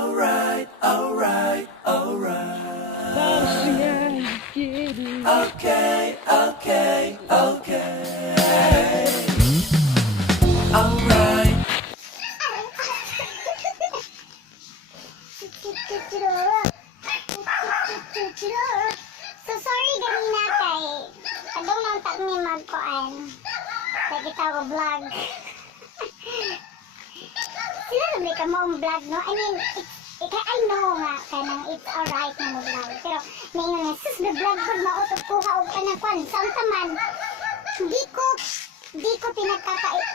Alright, alright, alright. Okay, okay, okay. Alright. So sorry ganina kay kadong lang ta mi magkuan. Lagi tawo vlog. Sila naman ka mo vlog no? I mean, I know nga kanang it's alright na mo vlog. Pero ngayon nga sus the vlog pag mautot kuha og kanang kuan. Saan man di ko pinagkakait.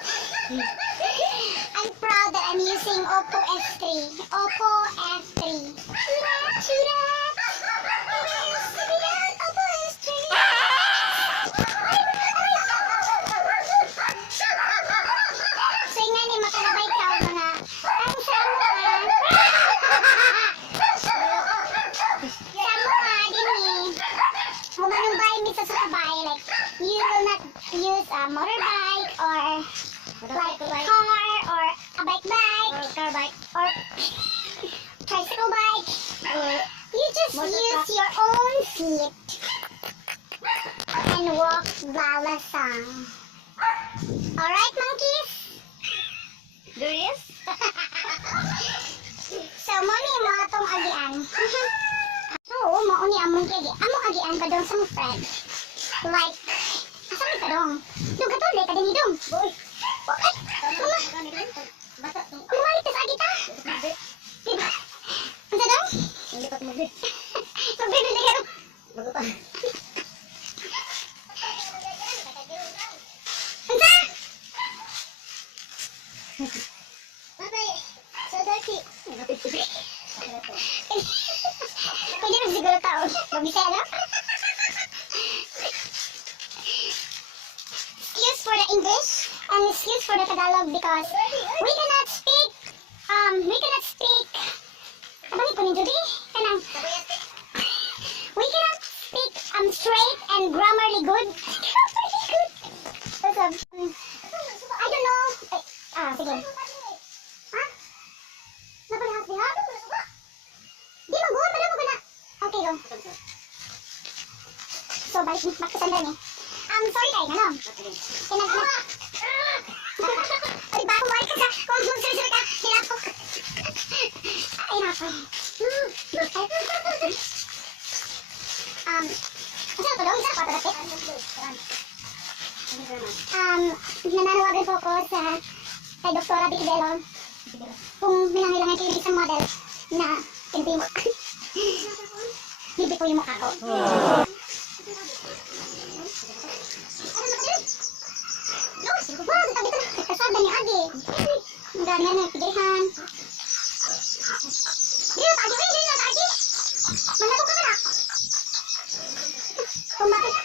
I'm proud that I'm using Oppo F3. Oppo F3. Churat! Oppo F3. So nga ni makalabay ka o mga ang sama din umanumbay mi sa sakabay like you will not use a motorbike or like car or a bike or car bike or tricycle bike. You just use your own feet and walk balasang. Alright, monkeys? Curious? So, mami mo atong agian. Oo, mauni among kaya. Among agian ka dong sa mga friend. Like, asa may ka dong? Dong ka tole, ka din ni dong. Boy. Okay. Kumalik ka sa agita. Diba? Asa dong? Hindi pa tumagli. Magbibili ka dong. Bago pa. Asa? Babay. So dirty. Pwede rin siguro tao. Mabisaya na? Excuse for the English and excuse for the Tagalog because we cannot speak abang ko ni Judy kanang we cannot speak straight and grammarly good. I don't know. Sige. Ha? Napalahas niya? Di mo good, pala mo na. Okay, go. So, back to sender ni. Sorry kay, ano? Diba, kung balik ka sa, kung suri-suri ka, nilapok. Ay, nako. Ano ito daw? Isa na patalapit? Nananawagan po ko sa kay Doktora Bukid kung minangilangan kayo isang model na pinipin mo. Libre ko yung mukha ko. Kasada niya agi. Ang dami na pigilihan. Dito na agi. Dito na agi. Manatong ka na. Kung bakit?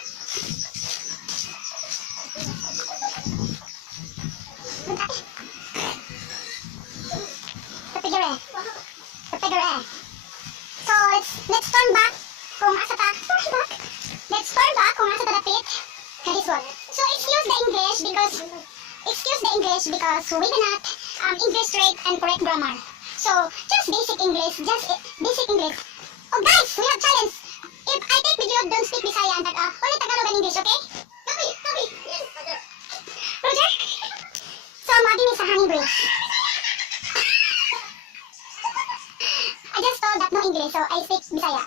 Tapigere. So, let's turn back kung asa ta. Let's turn back kung asa ta dapit. This one. So, excuse the English because we cannot English straight and correct grammar. So, just basic English. Oh guys, we have challenge. If I take video, don't speak Bisaya and only Tagalog and English, okay? Copy. Yes, Roger? So, magi ni sa hanging bridge. I just told that no English, so I speak Bisaya.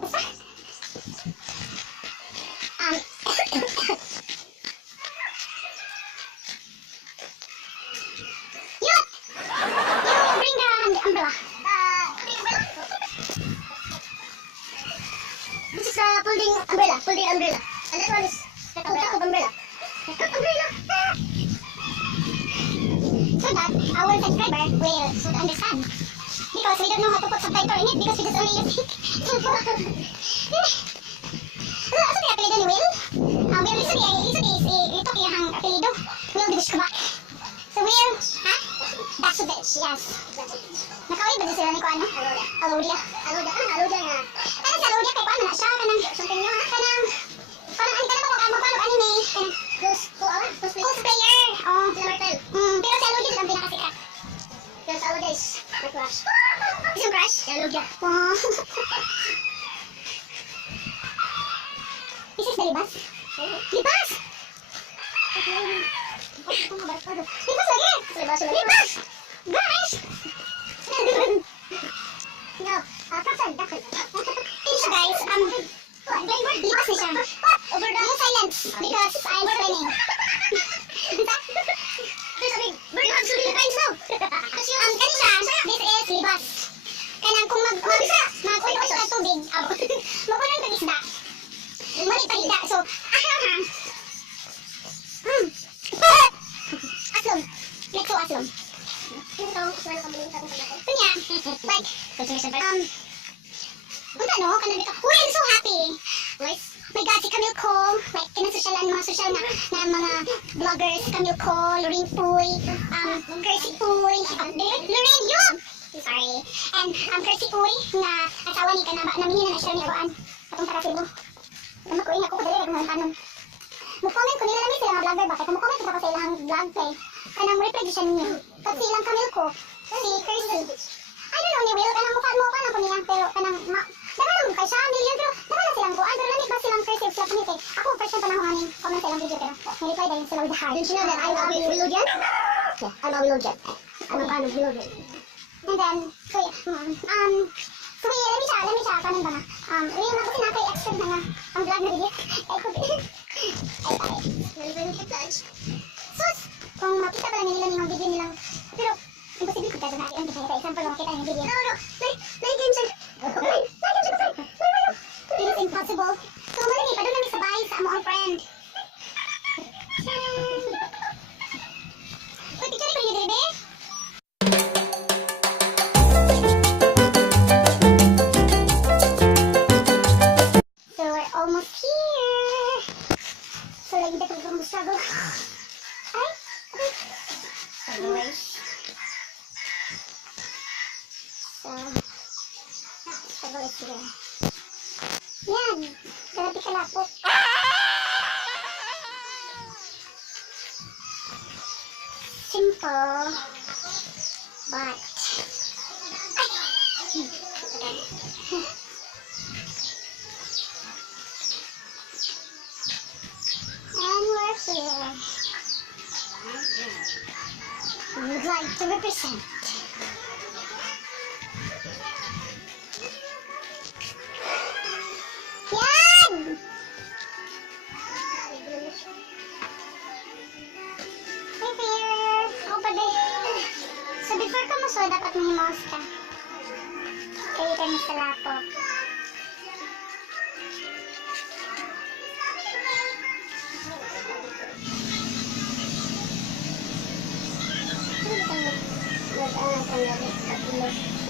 Basta? You bring the umbrella. This is a folding umbrella. And that one is the top of umbrella. So that our subscriber will understand. Because we don't know how to put subtitle in it because we just only use it. Ano kaya apelido ni Will? Will is ito kaya ang apelido. Will Bishkabak. So Will, ha? That's the bitch, yes. Nakawin ba din sila ni Kuan? Alodia nga. Ano sa Alodia kay Kuan na siya? Kanang, something nyo ha? Kanang, parang ang tanong ko magpano anime. Kanang, cosplayer. Oh. Pero si Alodia lang pinakasikat. Pero sa Alodia is, my crush. Is yung crush? Wow. This is the libas? Libas! Libas lagi! Libas! Guys! No, kapag ini siya guys, libas na siya. Over the silence because I'm explaining. There's a big bird you have to read the lines now. Kani siya, this is libas. Kanang kung mag-uwi siya ng tubig, mapunan ng isda. Mali pa isda, so, aslom. Lekso aslom. Kanya, like, punta no, kanang dito. Uy, I'm so happy. My God, si Camille Cole, like, kinasosyalan, mga social na mga vloggers, Camille Cole, Lorraine Puy, Kersey Puy, Lorraine Yum! Sorry. And Kersey Puy, na asawa ni Kanaba, naminin na siya ni Roan. Atong para Cebu. Makuing ako, kadali, kung tanong. Mag-comment ko nila namin sila mga vlogger ba? Kaya mag-comment ko sa ilang vlog kay kanang reproduction niya. Kasi ilang Camille ko, si Kersey. I don't know ni Will, kanang mukha mo ko niya, pero kanang nagkaroon kay siya, million, pero nagkaroon silang kuan, pero lamig ba silang Kersey of Slapanit eh. Ako, first time panahon namin comment sa ilang video, pero nireply dahil sila with the heart. Don't you know that I'm a Willogian? Yeah, I'm a Willogian. I'm a fan of Willogian. And then, so yeah, so let me siya, paano ba na? Ngayon ako sinakay-expert na nga ang vlog na video. Sus! Kung makita pala nila yung video nilang, pero imposible ko tayo na i-on kita. Example lang makita yung video. No, nai-game siya. Nai-game siya kasi. It is impossible. So, malamig pa doon namin sabay sa amo ang friend. Uy, picture ko yung dito, almost here. So lagi dah tunggu struggle. Ay, okay. Anyways, so struggle is here. Yan, terapi kalapot. Simple, but and we're here. We would like to represent. Yan! We're here. Oh, pwede. So before ka maso, dapat mahimos ka. Kaya ka na sa laptop. Ang